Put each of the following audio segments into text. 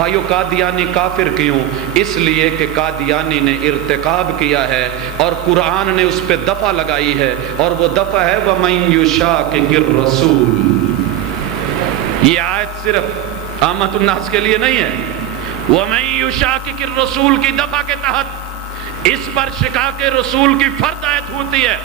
بھائیو قادیانی کافر کیوں؟ اس لیے کہ قادیانی نے ارتکاب کیا ہے اور قرآن نے اس پہ دفع لگائی ہے، اور وہ دفع ہے وَمَن يُشَاقِقِ الرَّسُولِ۔ یہ آیت صرف عامۃ الناس کے لیے نہیں ہے، وَمَن يُشَاقِقِ الرَّسُولِ کی دفع کے تحت اس پر شقاق رسول کی فرد آیت ہوتی ہے۔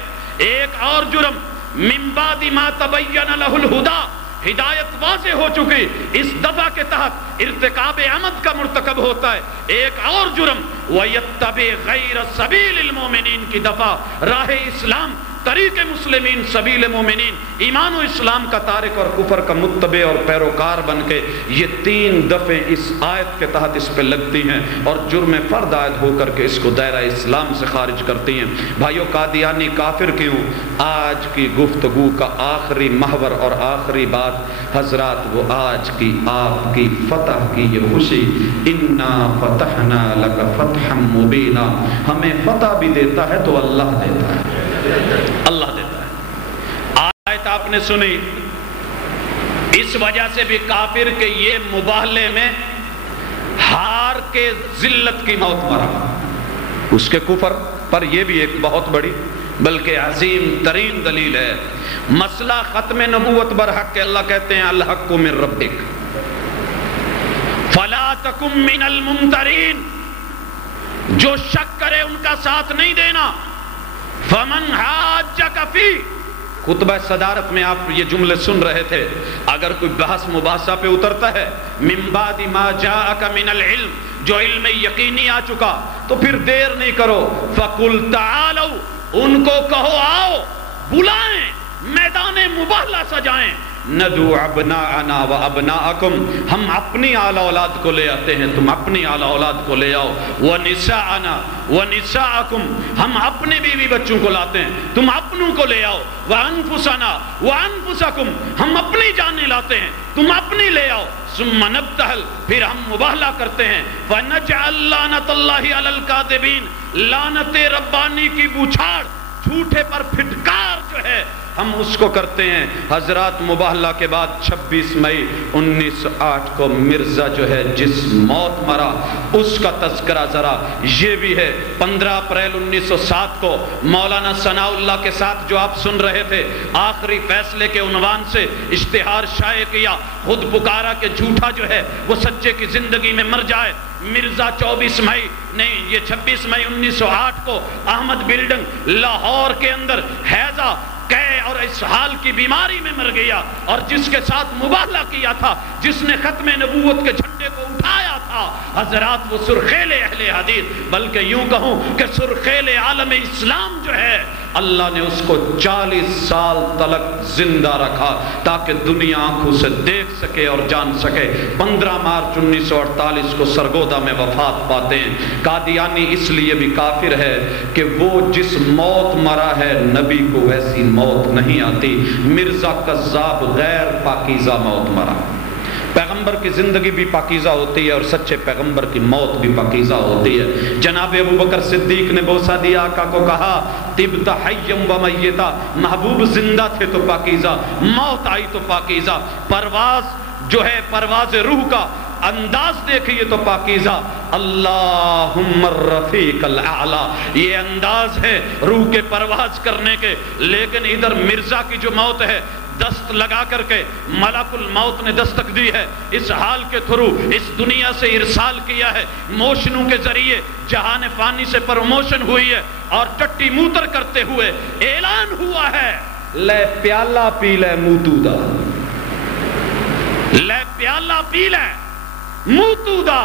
ایک اور جرم مِن بَعْدِ مَا تَبَيَّنَ لَهُ الْهُدَىٰ، ہدایت واضح ہو چکی، اس دفعہ کے تحت ارتکاب عمد کا مرتکب ہوتا ہے۔ ایک اور جرم وَيَتَّبِعْ غَيْرَ سَبِيلِ الْمُؤْمِنِينَ کی دفعہ، راہ اسلام، طریق مسلمین، سبیل مومنین، ایمان و اسلام کا تارک اور کفر کا متبع اور پیروکار بن کے، یہ تین دفعے اس آیت کے تحت اس پہ لگتی ہیں اور جرم فرد عائد ہو کر کے اس کو دائرہ اسلام سے خارج کرتی ہیں۔ بھائیو قادیانی کافر کیوں؟ آج کی گفتگو کا آخری محور اور آخری بات حضرات وہ آج کی آپ کی فتح کی یہ خوشی، اِنَّا فَتَحْنَا لَكَ فَتْحًا مُبِينًا، ہمیں فتح بھی دیتا ہے تو اللہ دیتا ہے، اللہ دیتا ہے۔ آیت آپ نے سنی، اس وجہ سے بھی کافر کے یہ مباہلے میں ہار کے ذلت کی موت مرا، اس کے کفر پر یہ بھی ایک بہت بڑی بلکہ عظیم ترین دلیل ہے۔ مسئلہ ختم نبوت برحق کہ اللہ کہتے ہیں الحق من ربک فلا تکن من الممترین، جو شک کرے ان کا ساتھ نہیں دینا۔ فمن حاجک فی، خطبہ صدارت میں آپ یہ جملے سن رہے تھے، اگر کوئی بحث مباحثہ پہ اترتا ہے من بعد ما جاءک من العلم، جو علم یقینی آ چکا، تو پھر دیر نہیں کرو، فقل تعالوا، ان کو کہو آؤ، بلائیں، میدان مباہلہ سجائیں، ندعو ابناءنا و ابناءکم، ہم اپنی اعلی اولاد کو لے آتے ہیں، تم اپنی اعلی اولاد کو لے آؤ، ونساءنا ونساءکم، ہم اپنے بیوی بچوں کو لاتے ہیں، تم اپنوں کو لے آؤ، وانفسنا وانفسکم، ہم اپنی جانیں لاتے ہیں، تم اپنی لے آؤ، ثم نبتہل، پھر ہم مباہلہ کرتے ہیں، فنجعل لعنت اللہ علی الکاذبین، لعنت ربانی کی بوچھاڑ، جھوٹے پر پھٹکار جو ہے ہم اس کو کرتے ہیں۔ حضرات مباہلہ کے بعد 26 مئی 1908 کو مرزا جو ہے جس موت مرا اس کا تذکرہ ذرا یہ بھی ہے۔ 15 اپریل 1907 کو مولانا ثناء اللہ کے ساتھ جو آپ سن رہے تھے، آخری فیصلے کے عنوان سے اشتہار شائع کیا، خود پکارا کہ جھوٹا جو ہے وہ سچے کی زندگی میں مر جائے۔ مرزا 26 مئی 1908 کو احمد بلڈنگ لاہور کے اندر ہیضہ قے اور اسہال کی بیماری میں مر گیا، اور جس کے ساتھ مباہلہ کیا تھا، جس نے ختم نبوت کے جھنڈے کو اٹھایا تھا، حضرات وہ سرخیل اہل حدیث، بلکہ یوں کہوں کہ سرخیل عالم اسلام جو ہے، اللہ نے اس کو 40 سال تلک زندہ رکھا تاکہ دنیا آنکھوں سے دیکھ سکے اور جان سکے۔ 15 مارچ 1948 کو سرگودا میں وفات پاتے ہیں۔ قادیانی اس لیے بھی کافر ہے کہ وہ جس موت مرا ہے نبی کو ویسی موت نہیں آتی۔ مرزا کذاب غیر پاکیزہ موت مرا۔ پیغمبر کی زندگی بھی پاکیزہ ہوتی ہے اور سچے پیغمبر کی موت بھی پاکیزہ ہوتی ہے۔ جناب ابوبکر صدیق نے بوسہ دیا، آقا کو کہا طبت حیا و میتا، محبوب زندہ تھے تو پاکیزہ، موت آئی تو پاکیزہ۔ پرواز جو ہے پرواز روح کا انداز دیکھئے تو پاکیزہ، اللہم الرفیق الاعلی، یہ انداز ہے روح کے پرواز کرنے کے۔ لیکن ادھر مرزا کی جو موت ہے، دست لگا کر کے ملک الموت نے دستک دی ہے، اس حال کے تھرو اس دنیا سے ارسال کیا ہے، موشنوں کے ذریعے جہان فانی سے پروموشن ہوئی ہے، اور ٹٹی موتر کرتے ہوئے اعلان ہوا ہے لے پیالہ پی لے موتو دا، لے پیالہ پی لے موتو دا،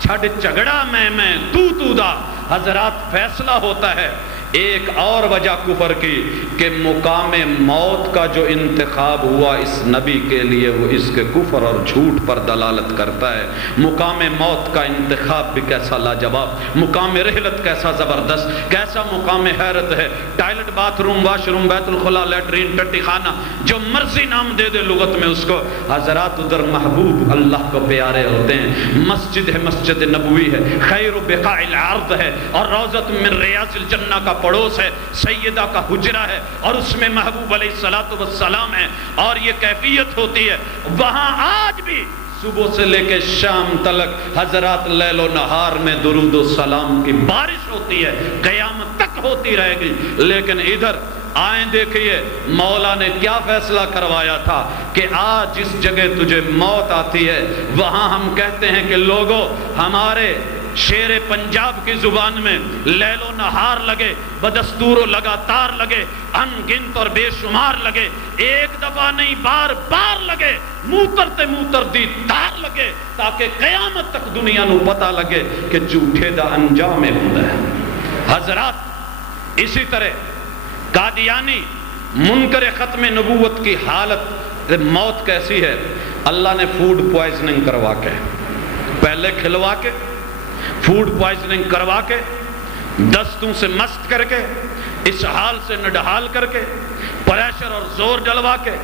چھڑ چگڑا میں تو دا۔ حضرات فیصلہ ہوتا ہے ایک اور وجہ کفر کی کہ مقام موت کا جو انتخاب ہوا اس نبی کے لیے وہ اس کے کفر اور جھوٹ پر دلالت کرتا ہے۔ مقام موت کا انتخاب بھی کیسا لاجواب، مقام رحلت کیسا زبردست، کیسا مقام حیرت ہے۔ Toilet, bath room, wash room, بیت الخلا، لیٹرین، ٹٹی خانہ، جو مرضی نام دے دے لغت میں اس کو۔ حضرات ادھر محبوب اللہ کو پیارے ہوتے ہیں، مسجد ہے، مسجد نبوی ہے، خیر بقاع الارض ہے، اور روضۃ من ریاض الجنہ کا پڑوس ہے، سیدہ کا حجرہ ہے، اور اس میں محبوب علیہ الصلوۃ والسلام ہے، اور یہ کیفیت ہوتی ہے۔ وہاں آج بھی صبح سے لے کے شام تلک حضرات لیل و نہار میں درود و سلام کی بارش ہوتی ہے، قیامت تک ہوتی رہے گی۔ لیکن ادھر آئیں دیکھئے مولا نے کیا فیصلہ کروایا تھا کہ آج جس جگہ تجھے موت آتی ہے وہاں ہم کہتے ہیں کہ لوگوں ہمارے شیر پنجاب کی زبان میں لیل و نہار لگے، بدستور و لگاتار لگے، ان گنت اور بے شمار لگے، ایک دفعہ نہیں بار بار لگے، موتر دی تار لگے، تاکہ قیامت تک دنیا نو پتہ لگے کہ جھوٹے دا انجام ہوندا ہے۔ حضرات اسی طرح قادیانی منکر ختم نبوت کی حالت موت کیسی ہے؟ اللہ نے فوڈ پوائزننگ کروا کے، پہلے کھلوا کے، فوڈ پوائزننگ کروا کے، دستوں سے مست کر کے، اس حال سے نڈحال کر کے، پریشر اور زور ڈلوا کے،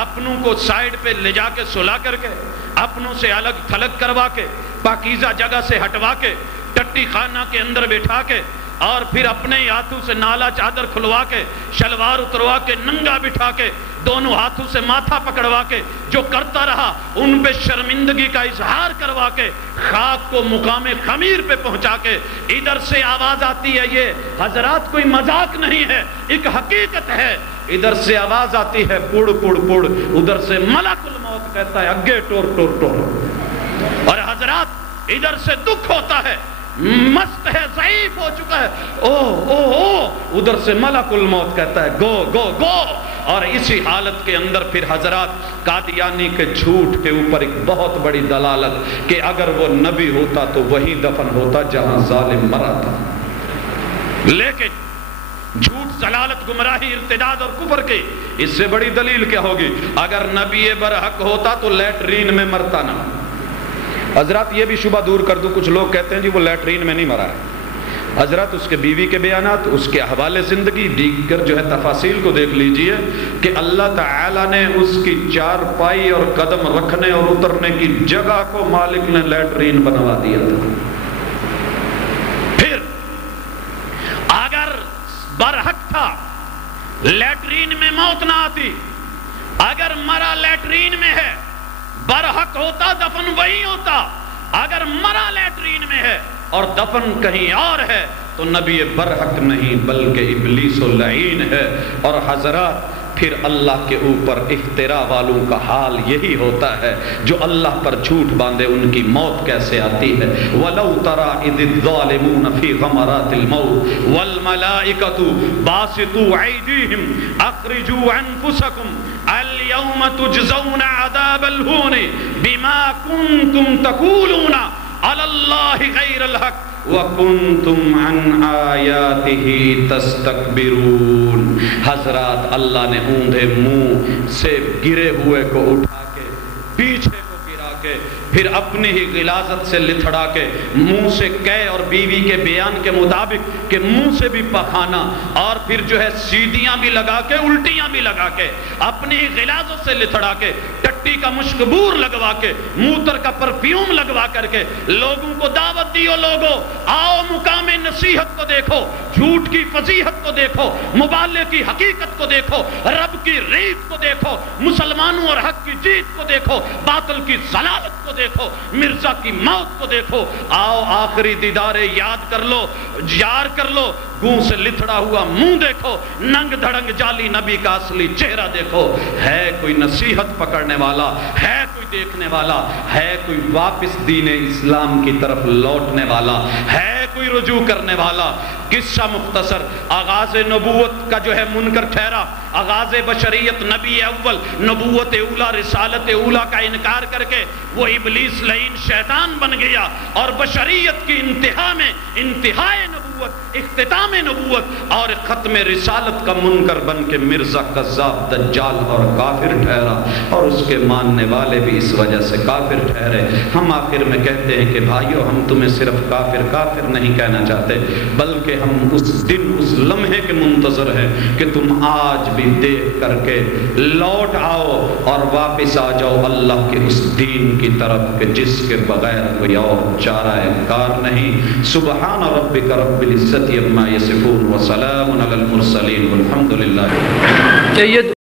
اپنوں کو سائیڈ پہ لے جا کے سلا کر کے، اپنوں سے الگ تھلگ کروا کے، پاکیزہ جگہ سے ہٹوا کے، ٹٹی خانہ کے اندر بٹھا کے، اور پھر اپنے ہاتھوں سے نالا چادر کھلوا کے، شلوار اتروا کے، ننگا بٹھا کے، دونوں ہاتھوں سے ماتھا پکڑوا کے، جو کرتا رہا ان پہ شرمندگی کا اظہار کروا کے، خاک کو مقام خمیر پہ پہنچا کے، ادھر سے آواز آتی ہے، یہ حضرات کوئی مذاق نہیں ہے، ایک حقیقت ہے، ادھر سے آواز آتی ہے پڑ پڑ پڑ، ادھر سے ملک الموت کہتا ہے اگے ٹور ٹور ٹور، اور حضرات ادھر سے دکھ ہوتا ہے، مست ہے، ضعیف ہو چکا ہے، ادھر سے ملک الموت کہتا ہے گو گو گو۔ اور اسی حالت کے اندر پھر حضرات قادیانی کے جھوٹ کے اوپر ایک بہت بڑی دلالت کہ اگر وہ نبی ہوتا تو وہی دفن ہوتا جہاں ظالم مرا تھا۔ لیکن جھوٹ، ضلالت، گمراہی، ارتداد اور کفر کی اس سے بڑی دلیل کیا ہوگی؟ اگر نبی برحق ہوتا تو لیٹرین میں مرتا نہ۔ حضرات یہ بھی شبہ دور کر دوں، کچھ لوگ کہتے ہیں جی وہ لیٹرین میں نہیں مرا ہے۔ حضرات اس کے بیوی کے بیانات، اس کے احوال زندگی، دیگر جو ہے تفاصیل کو دیکھ لیجئے کہ اللہ تعالیٰ نے اس کی چار پائی اور قدم رکھنے اور اترنے کی جگہ کو مالک نے لیٹرین بنوا دیا تھا۔ پھر اگر برحق تھا لیٹرین میں موت نہ آتی، اگر مرا لیٹرین میں ہے برحق ہوتا دفن وہی ہوتا، اگر مرا لیٹرین میں ہے اور دفن کہیں اور ہے تو نبی برحق نہیں بلکہ ابلیس و لعین ہے۔ اور حضرات پھر اللہ کے اوپر افتراء والوں کا حال یہی ہوتا ہے، جو اللہ پر جھوٹ باندھے ان کی موت کیسے آتی ہے۔ وَلَوْ تَرَى إِذِ الظَّالِمُونَ فِي غَمَرَاتِ الْمَوْتِ وَالْمَلَائِكَةُ بَاسِطُو أَيْدِيهِمْ أَخْرِجُوا أَنفُسَكُمْ الْيَوْمَ تُجْزَوْنَ عَذَابَ الْهُونِ بِمَا كُنْتُمْ تَقُولُونَ عَلَى اللَّهِ غَيْرَ الْحَقِّ وَكُنْتُمْ عَنْ آيَاتِهِ تَسْتَكْبِرُونَ۔ حضرات اللہ نے اوندھے منہ سے گرے ہوئے کو اٹھا کے، پیچھے کو گرا کے، پھر اپنی ہی غلاظت سے لتھڑا کے، منہ سے کہے اور بیوی کے بیان کے مطابق کہ منہ سے بھی پخانا، اور پھر جو ہے سیدیاں بھی لگا کے، الٹیاں بھی لگا کے، اپنی ہی غلاظت سے لتھڑا کے، ٹٹی کا مشکبور لگوا کے، موتر کا پرفیوم لگوا کر کے لوگوں کو دعوت دیو، لوگوں آؤ مقام نصیحت کو دیکھو، جھوٹ کی فضیحت کو دیکھو، مبالغے کی حقیقت کو دیکھو، رب کی ریت کو دیکھو، مسلمانوں اور حق کی جیت کو دیکھو، باطل کی ضلالت کو دیکھو، مرزا کی موت کو دیکھو، آؤ آخری دیدار یاد کر لو، یار کر لو، گوں سے لتھڑا ہوا منہ دیکھو، ننگ دھڑنگ جعلی نبی کا اصلی چہرہ دیکھو۔ ہے کوئی نصیحت پکڑنے والا، ہے کوئی دیکھنے والا، ہے کوئی واپس دین اسلام کی طرف لوٹنے والا، ہے کوئی رجوع کرنے والا؟ قصہ مختصر، آغاز نبوت کا جو ہے منکر ٹھہرا، آغاز بشریت، نبی اول، نبوت اولا، رسالت اولا کا انکار کر کے وہ ابلیس لعین شیطان بن گیا، اور بشریت کی انتہا میں انتہائے نبوت، اختتام نبوت اور ختم رسالت کا منکر بن کے مرزا کذاب، دجال اور کافر ٹھہرا، اور اس کے ماننے والے بھی اس وجہ سے کافر ٹھہرے۔ ہم آخر میں کہتے ہیں کہ بھائیو، ہم تمہیں صرف کافر کافر نہیں کہنا چاہتے، بلکہ ہم اس دن، اس لمحے کے منتظر ہیں کہ تم آج بھی دیکھ کر کے لوٹ آؤ اور واپس آ جاؤ اللہ کے اس دین کی طرف کہ جس کے بغیر کوئی اور چارہ کار نہیں۔ سبحان ربک رب العزت عما یصفون وسلام علی المرسلین والحمد للہ۔